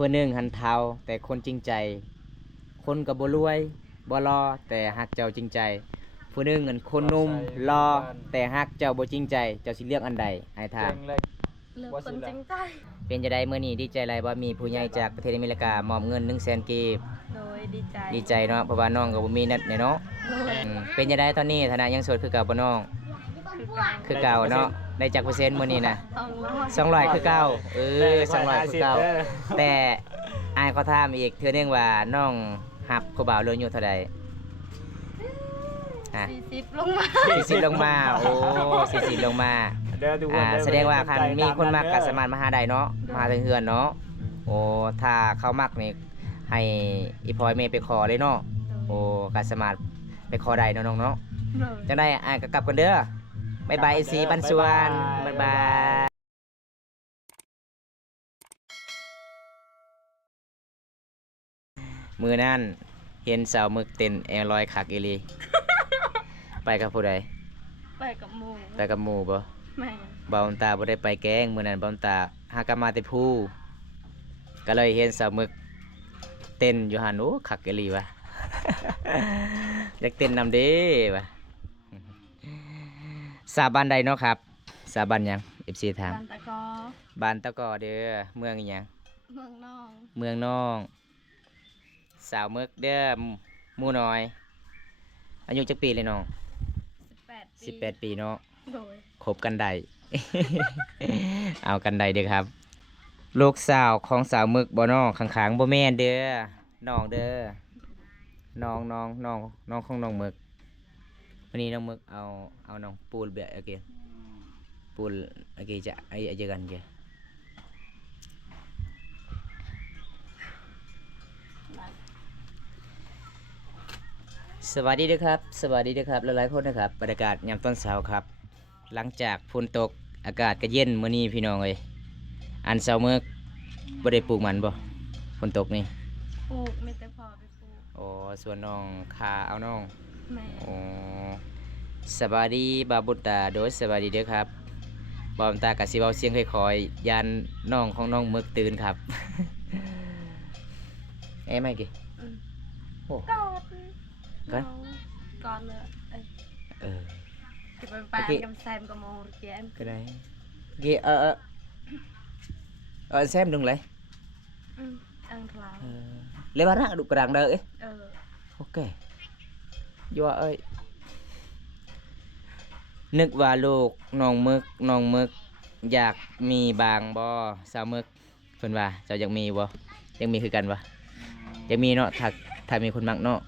ผู้หนึ่งหันเทาแต่คนจริงใจคนกับบ่รวยบ่รอแต่ฮักเจ้าจริงใจผู้หนึ่งเงินคนหนุ่มรอแต่ฮักเจ้าบ่จริงใจเจ้าสิเลือกอันใดไอ้ทาง เลือกคนจริงใจเป็นจะได้เมื่อนี้ดีใจไรว่ามีผู้ใหญ่จากประเทศอเมริกามอบเงิน100,000 กีบโดยดีใจเนาะเพราะว่าน้องก็บ่มีเน็ตเนาะเป็นจะได้ตอนนี้ฐานะยังโสดคือเก่าบ่น้องคือเก่าเนาะได้จากเปอร์เซ็นต์มื้อนี้นะ200คือเก่า200คือเก่าแต่อายเขาถามอีกเทื่อนึงว่าน้องหับผู้บ่าวเลยอยู่เท่าใด40ลงมา40ลงมาโอ้40ลงมาแสดงว่าคันมีคนมักก็สามารถมาหาได้เนาะมาถึงเฮือนเนาะโอ้ถ้าเขามักนี่ให้อีพลอยเมย์ไปขอเลยเนาะโอ้ก็สามารถไปขอได้เนาะน้องเนาะจังได้อ่านก็กลับกันเด้อบ๊ายบายเอซีบันสวนบ๊ายบายมือนั่นเห็นสาวมึกเต้นแอลลอยคักอีหลีไปกับผู้ใดไปกับหมู่บ่แม่บ่าวตาบ่ได้ไปแกงมื้อนั้นบ่าวตาหากะมาแต่ผู้ก็เลยเห็นสาวมึกเต้นอยู่หั่นโอ้คักอีหลีวะ อยากเต้นนำเด้วะสาบ้านใดเนาะครับสาบ้านหยัง FC ถามบ้านตะกอเด้อเมืองอีหยังเมืองน้องสาวมึกเด้อหมู่น้อยอายุจักปีเลยน้อง18 ปีเนาะคบกันได้ เอากันได้เด้อครับลูกสาวของสาวมึกบ่น้องข้างๆบ่แม่นเด้อน้องเด้อน้องของน้องมึกวันนี้น้องมึกเอาน้องปูลเบียโอเคปูลโอเคจะไอ้aja kan yaสวัสดีด้วยครับหลายๆคนนะครับบรรยากาศยามตอนเช้าครับหลังจากฝนตกอากาศก็เย็นมื้อนี้พี่น้องเอ้ยอันเช้ามื้อบ่ได้ปลูกมันบ่ฝนตกนี่ปลูกมีแต่พอไปปลูกอ๋อส่วนน้องคาเอาน้องแม่อ๋อสวัสดีบาบุตตาโดยสวัสดีเด้อครับบาบุตตากะสิเว้าเสียงค่อยๆยันน้องของน้องมึกตื่นครับ เอ้ไม่กี่โอ้ก่อนเลยจะไปปานกับแซมกับโมเกมก็ได้กี่xem đừng lấy ăn thảo lấy bát rác đục rạng đợi ok vô ơi นึกว่าลูกน้องมึกอยากมีบางบ่สาวมึกเพิ่นว่าเจ้าอยากมีบ่ยังมีคือกันบ่อยากมีเนาะถ้ามีคนมักเนาะ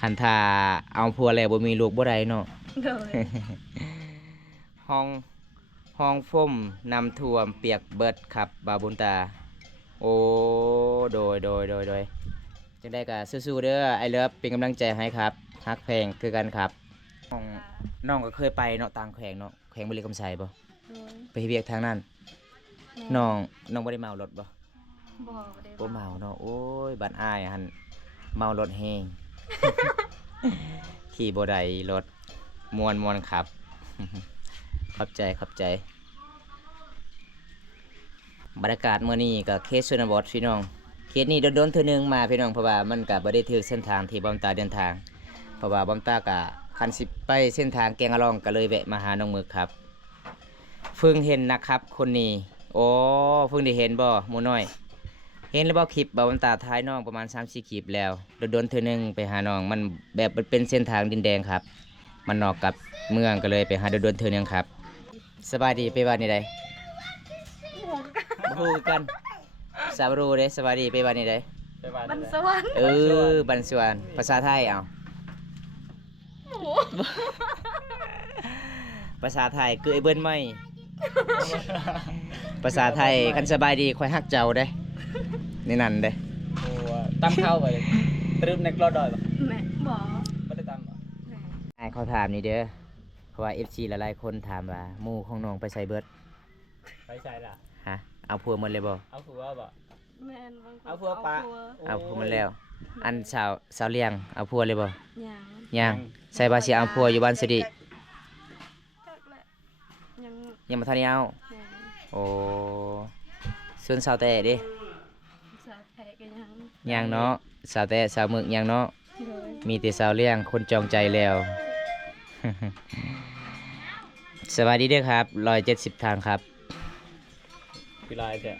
คันถ้าเอาผัวแล้วบ่มีลูกบ่ได้เนาะ ห้องฟ่มน้ำท่วมเปียกเบิดครับบาบุญตาโอ้โดยจังได้ก็สู้ๆเด้อไอเลิฟเป็นกำลังใจให้ครับฮักเพลงคือกันครับน้องก็เคยไปเนาะต่างแขวงเนาะแขวงบริกรรมไสบ่ไปเวียกทางนั้นน้องบ่ได้เมารถบ่เมาเนาะโอ้ยบ้านอ้ายหั่นเมารถแฮง ขี่บ่ได้รถม่วนครับ ขอบใจบรรยากาศเมื่อนี้ก็เคสชนบทพี่น้องเคสนี้โดนๆเทื่อนึงมาพี่น้องเพราะว่ามันก็บ่ได้ถือเส้นทางที่บอมตาเดินทางเพราะว่าบอมตาก็คันสิไปเส้นทางแกงอะลองก็เลยแวะมาหาน้องมึกครับเพิ่งเห็นนะครับคนนี้โอ้เพิ่งได้เห็นบ่หมู่น้อยเห็นแล้วบ่คลิปบอมตาท้ายน้องประมาณ 3-4 คลิปแล้วโดนๆเทื่อนึงไปหาน้องมันแบบมันเป็นเส้นทางดินแดงครับมันนอกกับเมืองก็เลยไปหาโดนๆเทื่อนึงครับสบายดีไปบ้านนี่ได้ฮู้กันสาวรู้เด้สบายดีไปบ้านนี่ได้บันสวรรค์บันสวนภาษาไทยเอาภาษาไทยคือไอ้เบิ้นไม่ภาษาไทยคันสบายดีค่อยฮักเจ้าเด้นี่นั่นเด้โอ้ตั้มเข้าไปตรึมในกรอดอยบ่แม่บ่ได้ตั้มไอ้เขาถามนี่เด้อเพราะว่า FC หลายๆคนถามว่าหมู่ของน้องไปใส่เบิดไปใส่ล่ะฮะเอาผัวหมดเลยบ่เอาผัวบ่แม่นเอาผัวปะเอาผัวหมดแล้วอันสาวเลี้ยงเอาผัวเลยบ่ยังใส่บาสิเอาผัวอยู่บ้านสิริยังบ่ทันได้เอาโอ้ส่วนสาวแต่ดิ ยังเนาะสาวแต่สาวมึกยังเนาะ โดย มีแต่สาวเลี้ยงคนจองใจแล้ว สวัสดีเด้อครับ170ทางครับ คือลายแท้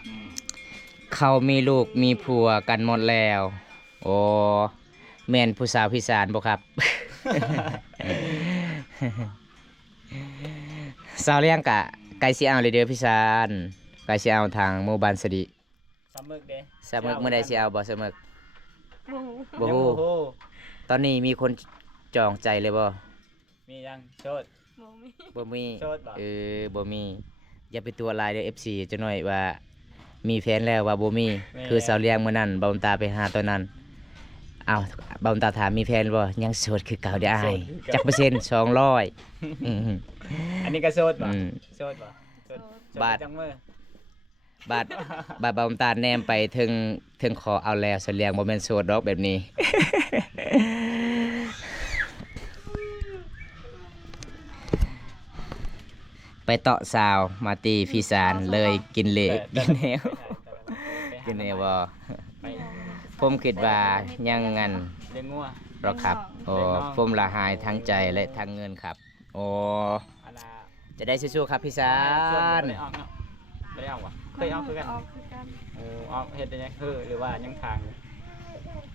เขามีลูกมีผัวกันหมดแล้ว โอ้แม่นผู้สาวพิสารบ่ครับ สาวเลี้ยงกะไก่สิเอาเลยเด้อพิสารไก่สิเอาทางหมู่บ้านสดิ สามมึกเด้ สาวมึกเมื่อใดสิเอาบ่สาวมึก บ่ฮู้ บ่ ยัง ฮู้ บ่ฮู้ ตอนนี้มีคนจองใจเลยบ่ มียังโชด บ่มี บ่มี โสดบ่ บ่มีอย่าไปตัวลายเด้อ FC จักหน่อยว่ามีแฟนแล้วว่าบ่มีคือสาวเลี้ยงมื้อนั้นบ่าวตาไปหาตัวนั้นอ้าวบ่าวตาถามมีแฟนบ่ยังโสดคือเก่าเด้ออ้ายจักเปอร์เซ็นต์200อือ อันนี้ก็โชดบ่ อืม โชดบ่โชด บาท จังมือบ าดบ่าวตาแนมไปถึงขอเอาแล้วสาวเลี้ยงบ่แม่นโสดดอกแบบนี้ ไปเตาะสาวมาตีฟีสานเลยกินเละกินแนวกินแนวบ่ ไป ผมคิดว่ายังงั้น เลี้ยงงัว หรอกครับโอ้ผมละหายทั้งใจและทั้งเงินครับโอ้ อันน่ะ จะได้สู้ๆครับพี่สา ชวน น บ่ได้ออกเนาะบ่ได้ออกวะเคยออกคือกัน ออกคือกัน โอ้ออกเฮ็ดได้ยังคือหรือว่ายังทางอยู่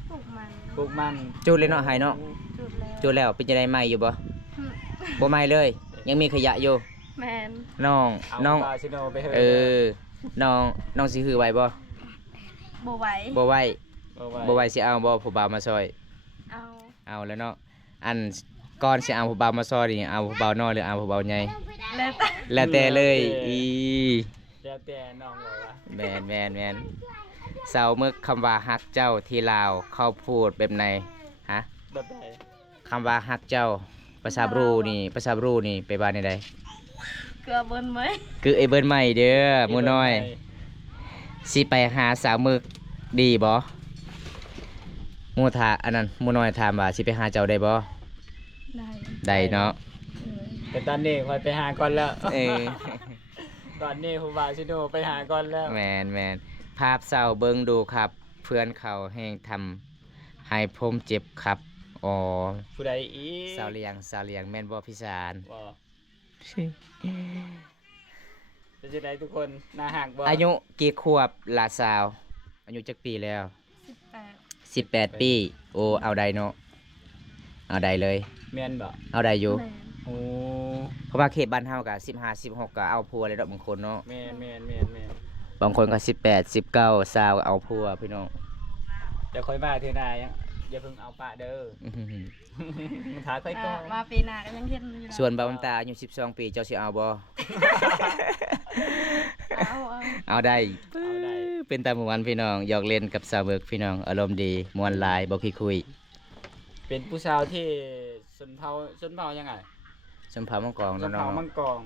ปลูกมัน ปลูกมัน จูดเลยเนาะหายเนาะ จุดแล้ว จูดแล้วเป็นจะได้ใหม่อยู่บ่บ่ใหม่เลย ยังมีขยะอยู่ แมน น้อง เอา น้อง ปลาชิโนไปเฮ็ด เออน้องสิฮือไว้บ่ บ่ไหว บ่ไว้ บ่ไหว บ่ไว้สิเอาบ่ผู้บ่าวมาซอย เอา เอาแล้วเนาะอันก่อนสิเอาผู้บ่าวมาซอยนี่เอาผู้บ่าวน้อยหรือเอาผู้บ่าวใหญ่ แล้วแต่ แล้วแต่เลยอี แล้วแต่น้องบอกว่า แมนเสามึกคำว่าฮักเจ้าที่ลาวเขาพูดแบบไหนฮะ แบบใด คำว่าฮักเจ้าภาษาบรูนี่ไปบ้านใด เกลือเบิ่นไหม คือไอ้เบิ้นใหม่เด้อหมูน้อยสิไปหาสาวมึกดีบ่หมูถาอันนั้นหมูน้อยถามว่าสิไปหาเจ้าได้บ่ ได้ ได้เนาะ แต่ตอนนี้คอยไปหาก่อนแล้ว เออ ตอนนี้ครูบาชิโนไปหาก่อนแล้ว แมนภาพเศร้าเบิ่งดูครับ เพื่อนเขาแห่งทำให้ผมเจ็บครับอ๋อ ผู้ใดอีก สาวเลียงแม่นบ่พิสาร บ่เป็นจังไดทุกคนหน้าหักบ่ อายุกี่ขวบหลาสาว อายุจักปีแล้ว 18 18 ปี โอ้เอาได้เนาะเอาได้เลย แม่นบ่ เอาได้อยู่ แมน โอ้ เพราะว่าเขตบ้านเฮาก็15 16ก็เอาผัวเลยดอกบางคนเนาะ แม่น บางคนก็18 19 20ก็เอาผัวพี่น้อง เดี๋ยวค่อยมาเทื่อหน้ายังอย่าเพิ่งเอาปะเด้อ อื้อหือ ถามค่อยก่อน มาปีหน้าก็ยังเห็นอยู่ ส่วนบ่าวน้ำตาอายุ12 ปีเจ้าสิเอาบ่ เอา เอาได้ เอาได้ เป็นตามหมู่บ้านพี่น้องหยอกเล่นกับสาวเบิกพี่น้องอารมณ์ดีม่วนหลายบ่ขี้คุย เป็นผู้สาวที่ชนเผ่ายังไง ชมพามังกร ชน เนาะ เผ่ามังกร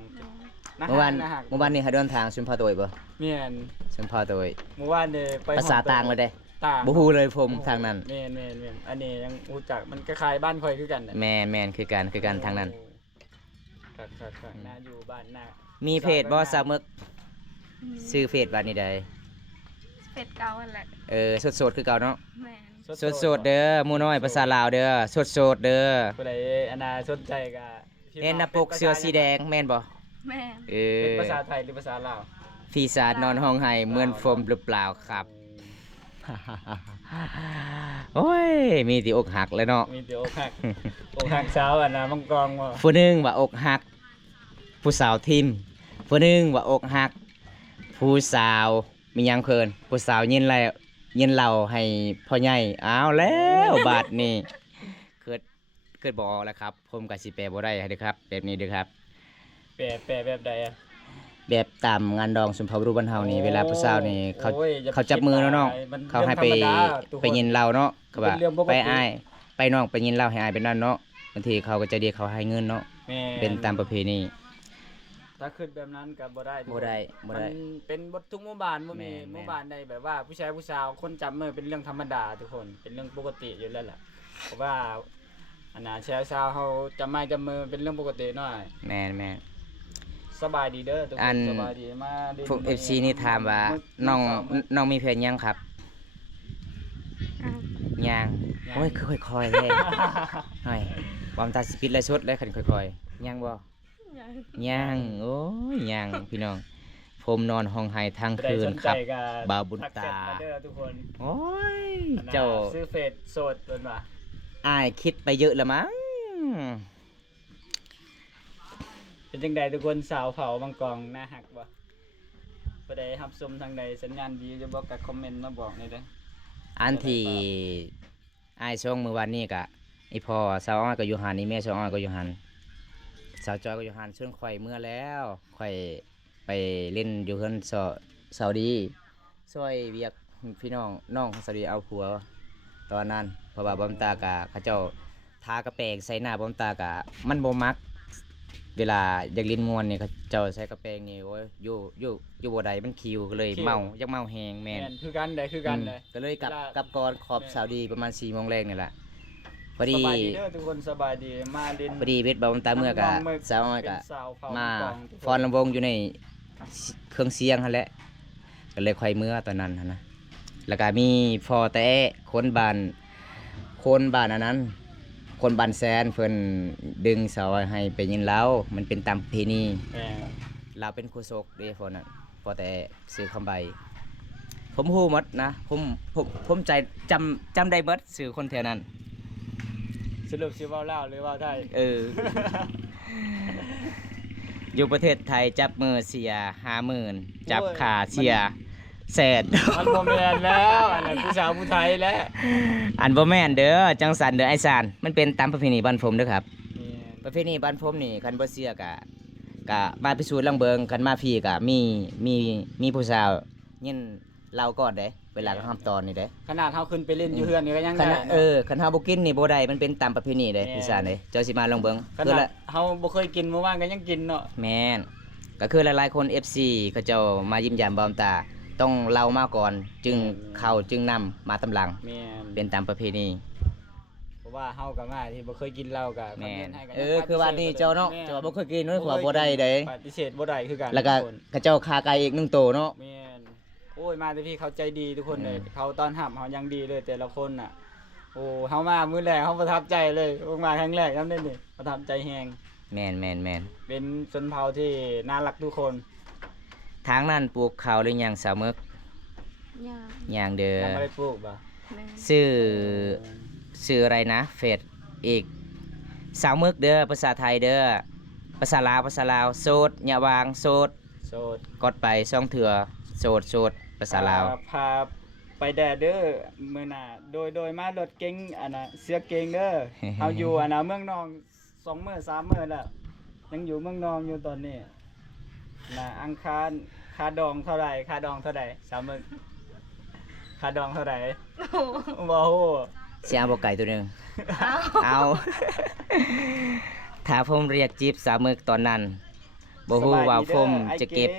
เมื่อวาน หหัก เมื่อวานนี้หาเดินทางชมพาตัวบ่ แม่น ชมพาตัว เมื่อวานเนี่ยไป ภาษาต่างเลยเด้ ต่าง บ่ฮู้เลยผมทางนั้น แม่นอันนี้ยังรู้จักมันคล้ายๆบ้านคอยคือกันน่ะ แม่นคือกันทางนั้น ครับน่าอยู่บ้านน่า มีเพจบ่สาวมึกชื่อเพจว่านี่ใด เป็ดเก่านั่นแหละ สดๆคือเก่าเนาะ แมน สดๆเด้อหมู่น้อยภาษาลาวเด้อสดๆเด้อ ผู้ใดอนาสนใจก็พิมพ์ เห็นหน้าปกเสื้อสีแดงแม่นบ่ แมน เป็นภาษาไทยหรือภาษาลาว ฟีศาจนอนห้องไห้เหมือนโฟมหรือเปล่าครับ โอ้ย มีแต่อกหักเลยเนาะ มีเดี๋ยวอกหักอกหักสาวอันนะมังกรบ่ ผู้หนึงว่าอกหัก ผู้สาวทิมผู้หนึงว่าอกหัก ผู้สาวมีหยังเพิ่นผู้สาวยินเหล้าให้พ่อใหญ่อ้าวแล้วบาดนี้เกิดบ่ออกแล้วครับ ผมก็สิแปลบ่ได้เด้อครับ แบบนี้เด้อครับ แปลแบบใดอ่ะ แบบตามงานดองสุนทรภู่บ้านเฮานี่เวลาผู้สาวนี่เขา โอ้ยอย่ เขาจับมือเนาะ มัน เขาให้ไป รื่องธรรมดาทุกคน ไปยินเหล้าเนาะเขาว่า เป็นเรื่องปกติ ไปอ้ายไปน้องไปยินเหล้าให้อ้ายเป็นนั่นเนาะบางทีเขาก็จะเรียกเขาให้เงินเนาะ แม่ เป็นตามประเพณี ถ้าขึ้นแบบนั้นก็บ่ได้ทุกคน บ่ได้ มันเป็นบททุกหมู่บ้านบ่มี แม่น หมู่บ้านใดแบบว่าผู้ชายผู้สาวคนจับมือเป็นเรื่องธรรมดาทุกคนเป็นเรื่องปกติอยู่แล้วแหละเพราะว่าอันน่ะชายสาวเฮาจับไม้จับมือเป็นเรื่องปกติหน่อย แม่น สบายดีเด้อทุกค อั น น สบายดีมาดี พวก FC นี่ถามว่าน้องมีแฟนยังครับ อ ย่างโอ้ยคือค่อยๆแท้หน่อยบอมตาสิปิดไลฟ์สดแล้วคันค่อยๆย่างบ่ ยัง ย่างโอ้ยย่างพี่น้องผมนอนห้องไห้ทั้ง ใคร คืน สน ค ใจ รับ ก็ บ่าวบุญ ทักแช ตา ทมาเด้อทุกคน โอ้ย อันน่ะ เจ้า ซื้อเฟซโสดเพิ่นว่า อ้ายคิดไปเยอะแล้วมั้ง เป็นจังใดทุกคนสาวเผาบางกองน่าฮักบ่บ่ได้รับชมทางใดสัญญาณดีจะบอกกับคอมเมนต์มาบอกหน่อยเด้อ อันที่อ้ายส่งเมื่อวานนี้กะอีพ่อสาวอ้อยก็อยู่หันอีแม่สาวอ้อยก็อยู่หันสาวจอยก็อยู่หันส่วนข่อยเมื่อแล้วข่อยไปเล่นอยู่เฮือนซาอุดีช่วยเวียกพี่น้องน้องของซาอุดีเอาผัวตอนนั้นเพราะว่าบอมตากะเขาเจ้าทากระแปรงใส่หน้าบอมตากะมันบ่มัก เวลาอยากเลินมวนเนี่ยเขาเจ้าใช้กระแปรงนี่โอ้ยอยู่บ่ได้มันคิวก็เลยเมาอยากเมาแฮงแม่น แม่นคือกันได้คือกันเลย ก็เลยกลับก่อนขอบสาวดีประมาณ4 โมงแรกนี่แหละพอ ส ดี บายดีเด้อทุกคนสบายดีมาเล่น พอดีเวทบอมตาเมื่อกะสาวอ้อยกะ เป็นสาวเผา มา บางกองทุก ฟ้อนลำวงอยู่ในเครื่องเสียงหั่นแหละก็เลยค่อยเมื่อตอนนั้นหั่นนะแล้วก็มีพอแต่คนบ้านอันนั้น คนบ้านแซนเพิ่นดึงสาวอ้อยให้ไปยินเล้ามันเป็นตามประเพณี แม่น เราเป็นโฆษกเด้พอนั้นพอแต่ซื้อคำใบผมฮู้หมดนะผมใจจำได้หมดสื่อคนแถวนั้น สรุปสิเว้าลาวหรือเว้าไทย เออ อยู่ประเทศไทยจับมือเสีย50,000จับขาเสียแสน มันบ่แม่นแล้วอันนั้นผู้สาวผู้ไทยแล้ว อันบ่แม่นเด้อจังสันเด้อไอ้สานมันเป็นตามประเพณีบ้านผมเด้อครับ นี่ ประเพณีบ้านผมนี่คันบ่เสียกะมาพิสูจน์ลังเบิงคันมาพี่กะมีผู้สาวยินเล่าก่อนเด้เวลาเขาทำตอนนี่เด้ ขนาดเฮาขึ้นไปเล่นอยู่เฮือนนี่ก็ยัง คัน ได้ น่ะคันเฮาบ่กินนี่บ่ได้มันเป็นตามประเพณีเด้ แม่น พี่สานเด้เจ้าสิมาลองเบิง ข คือ นา ละ ดเฮาบ่เคยกินเมื่อวานก็ยังกินเนาะ แม่นก็คือหลายๆคน FC เขาเจ้ามายิ้มแย้มบอมตา ต้องเล่ามาก่อนจึงเข้าจึงนำมาตำหลัง แม่น เป็นตามประเพณี เพราะว่าเฮาก็มาที่บ่เคยกินเหล้าก็ แม่น ให้ก็ คือว่านี่เจ้าเนาะเจ้าบ่เคยกินเนาะขวาบ่ได้เด้ ปฏิเสธบ่ได้คือกัน แล้วก็ ทุคน เขาเจ้าคาไก่อีก1โตเนาะ แม่นโอ้ยมาแต่พี่เขาใจดีทุกคนเลย อืม เขาต้อนรับเฮายังดีเลยแต่ละคนน่ะโอ้เฮามามื้อแรกเฮาประทับใจเลยมาครั้งแรกนำได้นี่ประทับใจแฮง แม่น เป็นชนเผ่าที่น่ารักทุกคน ทางนั้นปลูกข้าวหรือยังสาวมึก ยัง ย่างเด้อ ยังบ่ได้ปลูกบ่ แม่ ชื่ออะไรนะเฟซอีกสาวมึกเด้อภาษาไทยเด้อภาษาลาวโสดอย่าวางโสด โสด กดไป2เทื่อโสดภาษาลาว พาไปแดดเด้อมื้อหน้าโดยมารถเก๋งอันน่ะเสือเก๋งเด้อ เฮาอยู่อันน่ะเมืองนอง2 มื้อ 3 มื้อแล้วยังอยู่เมืองนองอยู่ตอนนี้น่ะอังคารค่าดองเท่าไหร่3 มื้อค่าดองเท่าไหร่ โอ้โห บ่ฮู้ เสียบ่ไก่ตัวหนึง เอา เอา ถ้าผมเรียกจีบสาวมึกตอนนั้นบ่ฮู้ว่าผมจะเก็บ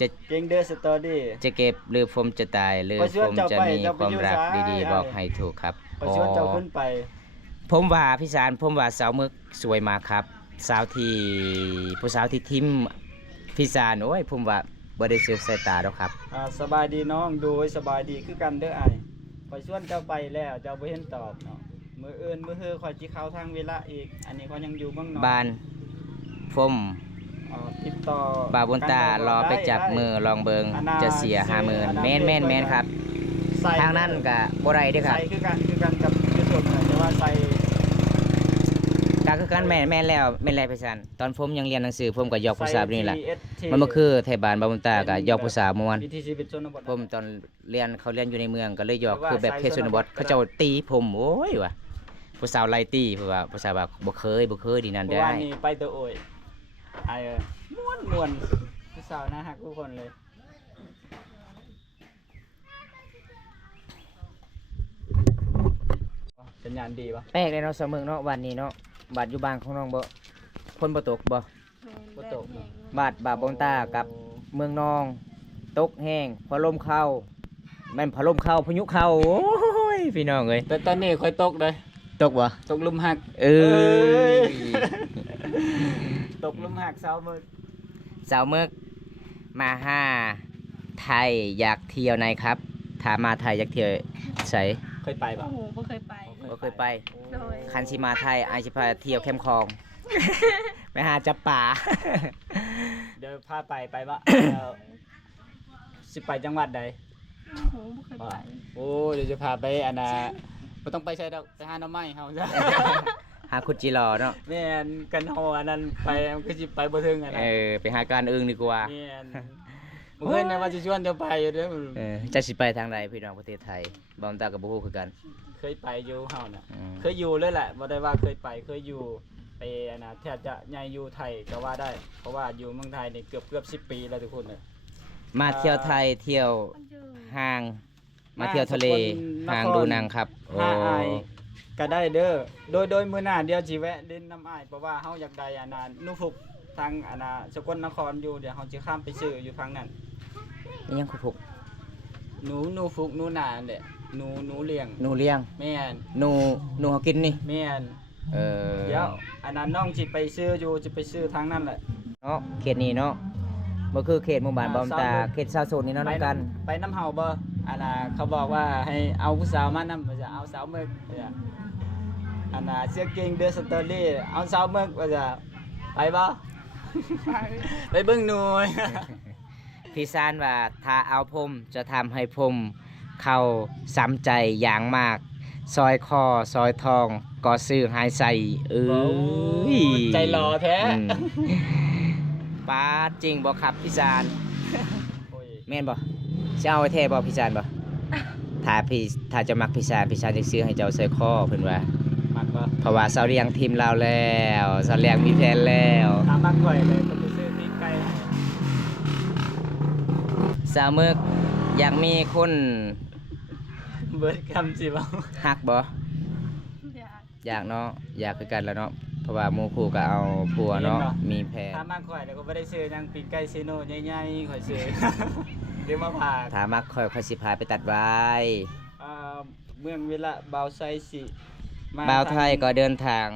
จะ เก่งเด้อสตอรี่ จะเก็บหรือผมจะตายหรือ ขอช ผ วน ม เจ้า จะ ไป มี เจ้าไป ความ อยู่ รัก ซ้าย ดีๆ อ้าย บอกให้ถูกครับ ขอชวนเจ้าขึ้นไป ผมว่าพี่สารผมว่าสาวมึกสวยมากครับ สาวที่ผู้สาวที่ทิมพี่สารโอ้ยผมว่าบ่ได้เสียสายตาดอกครับ สบายดีน้องโดยสบายดีคือกันเด้ออ้ายขอชวนเจ้าไปแล้วเจ้าบ่เห็นตอบเนาะมื้ออื่นมื้อฮือข่อยสิเข้าทางเวลาอีก อันนี้เขายังอยู่เมืองนอก บ้านผม ติดต่อบ าบุญตารอไปจับมือลองเบิงจะเสีย50,000แม่นครับ ใส่ ทางนั้นก็บ่ได้เด้อครับ ใส่คือกันกับยูทูบแต่ว่าใส่ ก็คือกันแม่นแล้วพี่สารตอนผมยังเรียนหนังสือผมก็ยอกผู้สาวนี่แหละ TST มันบ่คือไทบ้านบาบุญตาก็ยอกผู้สาวม่วน วิถีชีวิตชนบท ผมตอนเรียนเขาเรียนอยู่ในเมืองก็เลยหยอก ว่า คือแบบ ใส่ เพศชนบท ชนบท เขาเจ้าตีผมโอ้ยว่ะผู้สาวไล่ตีเพราะว่าผู้สาวแบบบ่เคยดีนั่น เมื่อ ได้ วานนี้ไปตัวโอยไอ้ม่วนผู้สาวน่ารักทุกคนเลยสัญญาณดีปะ แปลกเลยเนาะเสมอเนาะวันนี้เนาะบาดอยู่บ้านของน้องบ่ฝนบ่ตกบ่ แม่ บ่ตก แม่ บาดบาบงตากับเมืองนอง ตกแห้งพอลมเข้าแม่นพอลมเข้าพายุเข้าโอ้ยพี่น้องเอ้ย แต่ตอนนี้ค่อยตกเลย ตกบ่ ตกหลุมหัก เอ้ย ตกหลุมหักเสามือ สาวมึกมาไทยอยากเที่ยวไหนครับถามมาไทยอยากเที่ยวไส เคยไปบ่ โอ้โหบ่เคยไป บ่เคยไป โดย คันสิมาไทยอายสิพาเที่ยวแคมป์คลอง ไปหาจับป่า เดี๋ยวพาไปบ่ เดี๋ยวสิไปจังหวัดใด โอ้โหบ่เคยไป โอ้เดี๋ยวจะพาไปอันน่ะบ่ต้องไปใช้ดอกไปหาหน่อไม้เฮาจ้ะ หาคุดจิรอเนาะ แม่นกันเฮาอันนั้นไปมันก็สิไปบ่ถึงอันนั้น ไปหาการอึงดีกว่า แม่นบ่เคยนะว่าสิชวนเจ้าไปอยู่เด้อ จะสิไปทางใดพี่น้องประเทศไทยบ่ตากับบ่ฮู้คือกัน เคยไปอยู่เฮาน่ะ อืม เคยอยู่เลยแหละบ่ได้ว่าเคยไปเคยอยู่ไปอันน่ะแทบจะใหญ่อยู่ไทยก็ว่าได้ เพราะว่าอยู่เมืองไทยนี่เกือบ10 ปีแล้วทุกคนน่ะ มาเที่ยวไทยเที่ยว มันอยู่ ห้าง มาเที่ยวทะเล มาสกลนคร ห้างดูหนังครับโอ้ หาอายก็ได้เด้อโดยมื้อหน้าเดี๋ยวสิแวะเล่นน้ำอ้ายเพราะว่าเฮาอยากได้อันน่ะนุฟุกทางอันน่ะสกลนครอยู่เดี๋ยวเฮาสิข้ามไปซื้ออยู่ฝั่งนั้น นี่ยังคุก หนูฟุกหนูนานั่นแหละหนูเลี้ยง หนูเลี้ยง แม่น หนูเขากินนี่ แม่น เออ เดี๋ยวอันนั้นน้องสิไปซื้ออยู่จะไปซื้อทางนั้นแหละ เนาะเขตนี้เนาะบ่คือเขตหมู่บ้านบอมตาเขตชาวโซนนี่เนาะ ไป นำกัน ไปน้ำเฮาบ่อันน่ะเขาบอกว่าให้เอาผู้สาวมานำว่าจะเอาสาวเมึกว่าจะอันน่ะเสื้อเกงเดอะสตอรี่เอาสาวเมึกว่าจะไปบ่ ไป ไปเบิ่งหน่อย พี่ซานว่าถ้าเอาผมจะทำให้ผมเข้าซ้ำใจอย่างมาก ซอยคอซอยทองก็ซื้อหายใส่เอ้ย ใจรอแท้ อืมป้าดจริงบ่ครับพี่ซาน โอ้ย แม่นบ่สิเอาไว้แท้บ่พี่ซานบ่ถ้าจะมักพี่ซานจะซื้อให้เจ้าซอยคอเพิ่นว่า มักบ่ เพราะว่าเสาเรียงทีมเราแล้วเสาเรียงมีแผนแล้ว ถ้ามักก่อยเลยก็ไปซื้อตีนไก่ให้ สาวมึกอยากมีคน เบิดคำสิบ่ ฮักบ่ อยาก อยากเนาะอยากคือกันแล้วเนาะเพราะว่าหมู่คู่ก็เอาผัวเนาะมีแผน ถ้ามักก่อยแล้วก็บ่ได้ซื้อหยังปีนไก่ซีโน่ใหญ่ๆข่อยซื้อ เดี๋ยวมาพาก ถ้ามักค่อยสิพาไปตัดไว้ อ่าเมืองเวลาบ่าวไซสิม บ่าวไทยก็เดินทาง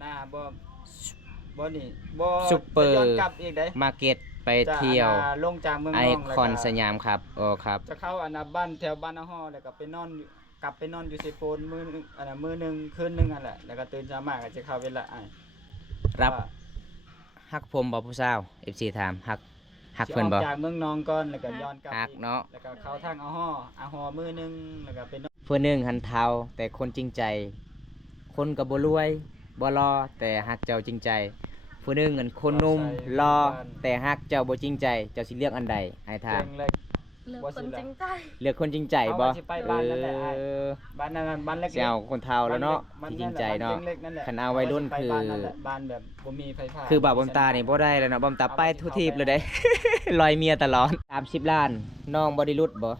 หน้าบ่นี่บ่ ซุปเปอร์ จะย้อนกลับอีกเด้ มาร์เก็ตไปเที่ยว จะลงจากเมือง ไอ น้องแล้ว คอน ก็ สยามครับโอ้ครับ จะเข้าอันน่ะบ้านแถวบ้านนาฮอแล้วก็ไปนอนอยู่กลับไปนอนอยู่สิโปนมื้อนึงอันน่ะมื้อนึงคืนนึงอันแหละแล้วก็ตื่นเช้ามาก็จะเข้าเวลาอ้าย รับ ว่า ฮักผมบ่ผู้สาว FC ถามฮัก สิ เพิ่นบ่ ออกจากเมืองนองก่อนแล้วก็ย้อนกลับ ฮัก อีก เนาะ แล้วก็เข้าทางอาฮอมื้อนึงแล้วก็ไปนอน ผู้หนึงหันเทาแต่คนจริงใจ คนก็บ่รวยบ่รอแต่ฮักเจ้าจริงใจ ผู้หนึงอันคนหนุ่มรอแต่ฮักเจ้าบ่จริงใจ เจ้าสิเลือกอันใดให้ถาม เก่งเลย เลือกคนจริงใจ เลือกคนจริงใจบ่ เอาว่าสิไปบ้านนั่นแหละอ้าย เออ บ้านนั้นบ้านเล็ก สิเอาคนเฒ่าแล้วเนาะ บ้ ที่จริงใจเนาะ บ้ล็กๆนั่นแหละ คันเอาวัยรุ่น ไป คือ บ้านนั่นแหละบ้านแบบบ่มีไฟฟ้า คือบ่าวบอมตานี่บ่ได้แล้วเนาะบอมตาไปทุกทีบเลยได้ ลอยเมียตลอด30ล้านน้องบ่ได้รุดบ่ บอก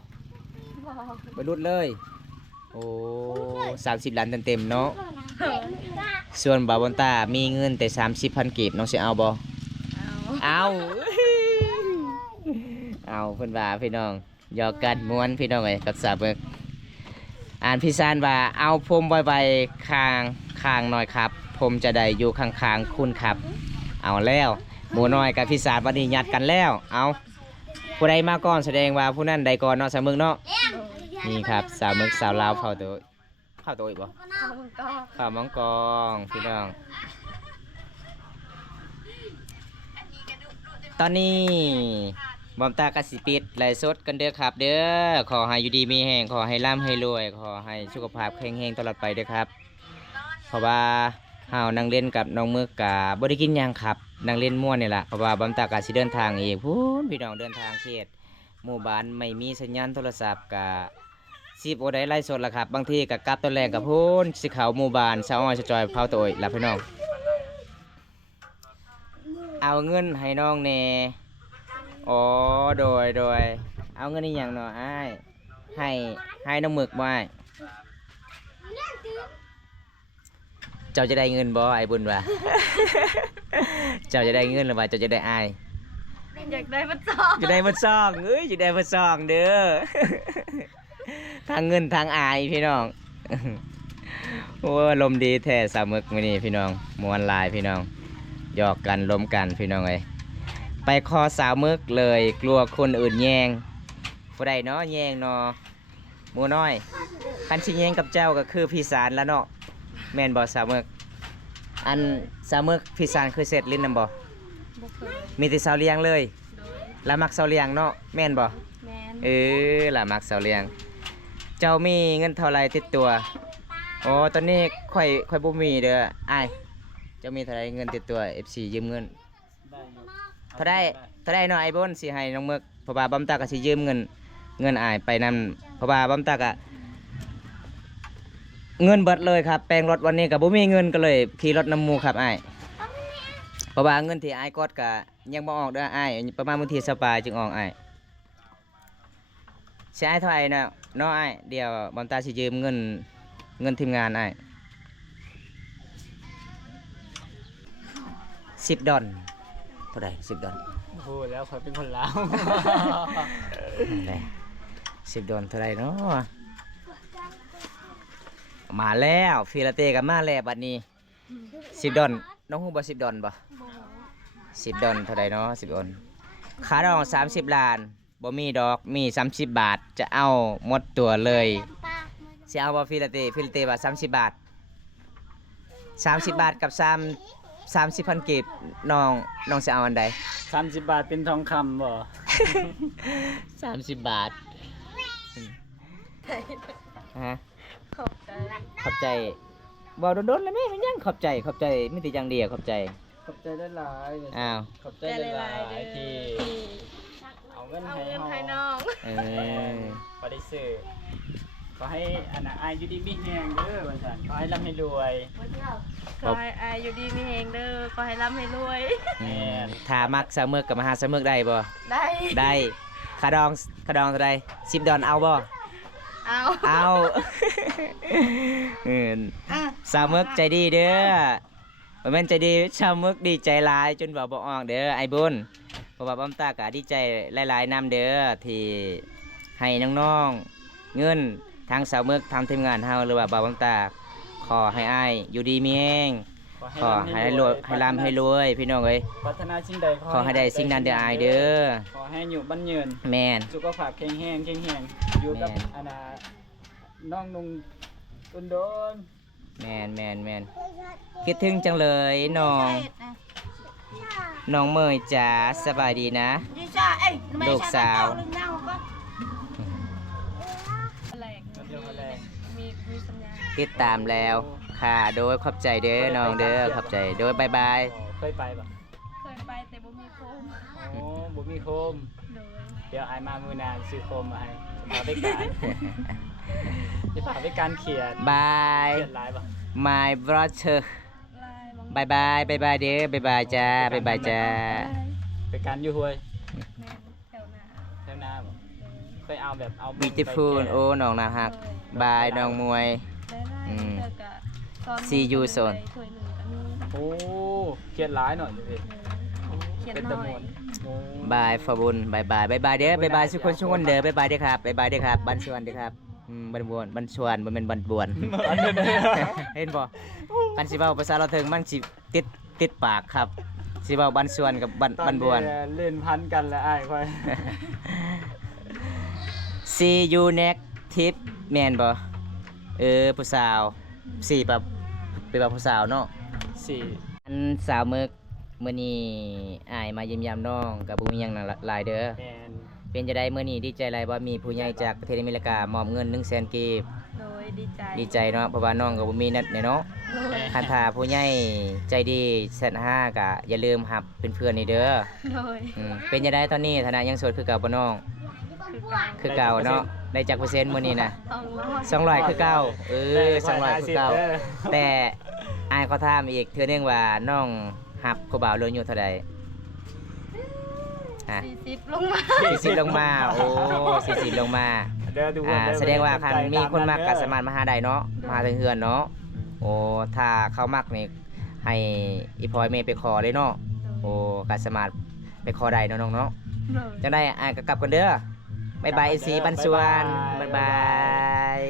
บ่รุดเลย โอ้30ล้านเต็มๆเนาะส่วนบ่าวบอมตามีเงินแต่ 30,000 กีบน้องสิเอาบ่ เอา เอาเพิ่นว่าพี่น้องหยอกกันม่วนพี่น้องเอ้ยกับสาวเบิกอ่านพี่ซานว่าเอาผมไว้ข้างหน่อยครับ ผมจะได้อยู่ข้างๆคุณครับ เอาแล้วหมูน้อยกับพี่ซานวันนี้ยัดกันแล้ว เอาผู้ใดมาก่อนแสดงว่าผู้นั้นใดก่อนเนาะสาวมึกเนาะนี่ครับสาวมึกสาวลาวเผาตัวอีกบ่ เอามันก็ เผามังกรพี่น้อง ตอนนี้บอมตากสิปิดไลฟ์สดกันเด้อครับ เด้อขอให้อยู่ดีมีแห่งขอให้ร่ำให้รวย ขอให้สุขภาพแข็งแรงตลอดไปเด้อครับ เพราะว่าเฮานั่งเล่นกับน้องมึกกะบ่ได้กินหยังครับนั่งเล่นม่วนนี่ล่ะเพราะว่าบอมตากสิเดินทางเองพูนพี่น้องเดินทางเขตหมู่บ้านไม่มีสัญญาณโทรศัพท์กะสิบ่ได้ไลฟ์สดล่ะครับบางทีก็กลับตอนแรงกับพูนสิเข้าหมู่บ้านชาวอ้อยชาวจอยเผาตัวอีกล่ะพี่น้องเอาเงินให้น้องแหน่ อ๋อโดยเอาเงินนี่อย่างเนาะอ้ายให้น้องหมึกบ่อ้ายเจ้าจะได้เงินบ่ไอ้บุญว่า เจ้าจะได้เงินหรือว่าเจ้าจะได้อ้าย อยากได้มาจอง จะได้มาซองเอ้ยจะได้มาซองเด้อ ทางเงินทางอายพี่น้อง โอ้ลมณ์ดีแท้สาวหมึกมื้อนี้พี่น้องม่วนหลายพี่น้องหยอกกันล้มกันพี่น้องเอ้ย ไปคอสาวมึกเลยกลัวคนอื่นแยงผู้ใดเนาะแยงเนาะหมูน้อย คันสิแย่งกับเจ้าก็คือพี่สารแล้วเนาะแม่นบ่สาวเมือกอันสาวเมือกพี่สารเคยเสร็จลิ้นนำบ่ บ่เคย มีแต่สาวเลี้ยงเลย โดย แล้วมักสาวเลี้ยงเนาะแม่นบ่ แมน ล่ะมักสาวเลี้ยง เจ้ามีเงินเท่าไหร่ติดตัวอ๋อตอนนี้ค่อยบ่มีเด้ออ้ายเจ้ามีเท่าไหร่เงินติดตัว FC ยืมเงิน ได้อยู่ เท่าได้เนาะไอ้บนสิให้น้องเมือกเพราะว่าบำตาก็สิยืมเงินอ้ายไปนำเพราะว่าบำตาก็เงินเบิดเลยครับแปลงรถวันนี้ก็บ่มีเงินก็เลยขี่รถนำหมู่ครับอ้ายเพราะว่าเงินที่อ้ายกดก็ยังบ่ออกเด้ออ้ายประมาณวันที่20ปลายจึงออกอ้ายสิอ้ายเท่าไหร่เนาะอ้ายเดี๋ยวบำตาสิยืมเงินทีมงานอ้าย10 ดอลเท่าใด10 ดอล พูดแล้วข่อยเป็นคนลาว ได้10 ดอลเท่าไหรเนาะมาแล้วฟิลาเต้กับมาแล้วบัดนี้10 ดอลน้องฮู้บ่10 ดอลบ่ บ่ฮู้ 10 ดอลเท่าไหรเนาะ10 ดอลค่าดอง30 ล้านบ่มีดอกมี30 บาทจะเอาหมดตัวเลยสิเอาบ่ฟิลาเต้ว่า30 บาท30 บาทกับ30,000กีบน้องสิเอาอันใด 30 บาทเป็นทองคำบ่ 30 บาทฮะ ขอบใจ ขอบใจบอกโดนๆแล้วแม่มันยังขอบใจไม่ติอย่างเดียวขอบใจ ขอบใจได้หลายๆ อ้าว ขอบใจ ใจ ได้ห ห ลา ลาย ย ๆเด้อ ๆที่เอาเงิน เอา ให้ เงิน เฮา ให้น้อง เออ บ่ได้ซื้อขอให้อันน่ะอายอยู่ดีมีแฮงเด้อว่าซั่นขอให้ร่ำให้รวย ขอให้อายอยู่ดีมีเฮงเด้อขอให้ร่ำให้รวย ถ้ามักสาวเมือกกับมหาสาวเมือกได้บ่ ได้ ได้คาดองเท่าใด10 ดอนเอาบ่ เอา เอาเออสาวเมือกใจดีเด้อบ่แม่นใจดีสาวเมือกดีใจหลายจนเว้าบ่ออกเด้อไอ้บุญเพราะว่าบ้อมตาก็ดีใจหลายๆนํเด้อที่ให้น้องๆเงินทางสาวเมือกทางทีมงานเฮาหรือว่าบ่าวบ้อมตาขอให้อ้ายอยู่ดีมีแรง ขอให้รวยให้ร่ำให้รวยพี่น้องเอ้ย ปรารถนาสิ่งใด ขอให้ได้สิ่งนั้นเด้ออายเด้อ ขอให้อยู่บ้านยืน แม่น สุขภาพแข็งแรงอยู่กับ แม่น อันน่ะน้องนุ่งตุนโดน แม่นคิดถึงจังเลยน้องเมยจ๋าสบายดีนะ ลูกสาว แหลก เดี๋ยวเขาแรง มีสัญญาณ ติดตามแล้วค่ะโดยขอบใจเด้อน้องเด้อขอบใจโดยบายบาย เคยไปปะ เคยไปแต่บ่มีโคม โอ้บุมีโคม โดย เดี๋ยวไอายมามือนานซื้อโคมมาให้ฝากไปการจะฝากไปการเขียน บาย เขียนลายปะ my brother ลายบาง บายบายเด้อบายบายจ้าบายบายจ้า ไปการอยู่ห้วย แม่นแถวหน้า แถวหน้าปะเคยเอาแบบเอา beautiful โอ้น้องน่ารักบายน้องมวย ได้ๆ อืม เธอก็ตอน See you soon ถ้วยหนึ่งก็มี โอ้เขียนลายหน่อยสิพี่ เขียน เป็น หน่ ตะ อ ม ย วนโอ้ บายฟาบุญบายเด้อบายทุกคนเด้อบายเด้อครับบายเด้อครับบันชวนเด้อครับบันชวนบ่แม่นบันบวน อันนี้ เห็นบ่กันสิเว้าภาษาเราวเทิงมันสิติดปากครับสิเว้าบันชวนกับบันบวน เล่นพันกันแล้วไอ้ายค่อย See you next trip แม่นบ่ผู้สาวสี่แบบเป็นแบบผู้สาวเนาะ สี่ อันสาวมึกมื้อนี้อ้ายมาเยี่ยมยามน้องกับบ่มีหยังหลายเด้อ แมน เป็นจะได้มื้อนี้ดีใจหลายว่ามีผู้ใหญ่จากประเทศอเมริกามอบเงิน 100,000 กีบ โดยดีใจ ดีใจเนาะเพราะว่าน้องก็บ่มีนัดแน่เนาะ โดย คันถ้าผู้ใหญ่ใจดี1,500,000ก็อย่าลืมรับเป็นเพื่อนนี่เด้อ โดย เป็นจะได้ตอนนี้ฐานะยังโสดคือเก่าบ่น้อง คือเก่า คือเก่าเนาะได้จักเปอร์เซ็นต์มื้อนี้นะ 200ต้องรอดคือเก่า200คือเก่าแต่อายเขาถามอีกเทื่อนึงว่าน้องรับผู้บ่าวเรื่องอยู่เท่าใดฮะ 40ลงมา 40ลงมาโอ้40ลงมา เด้อดูเด้อ แสดงว่าคันมีคนมักก็สามารถมาหาได้เนาะมาหาถึงเฮือนเนาะโอ้ถ้าเขามักนี่ให้อีพลอยเมย์ไปขอเลยเนาะโอ้ก็สามารถไปขอได้เนาะน้องเนาะ โดย จังได้อ่านก็กลับกันเด้อบ๊ายบาย FC บันสวนบ๊ายบาย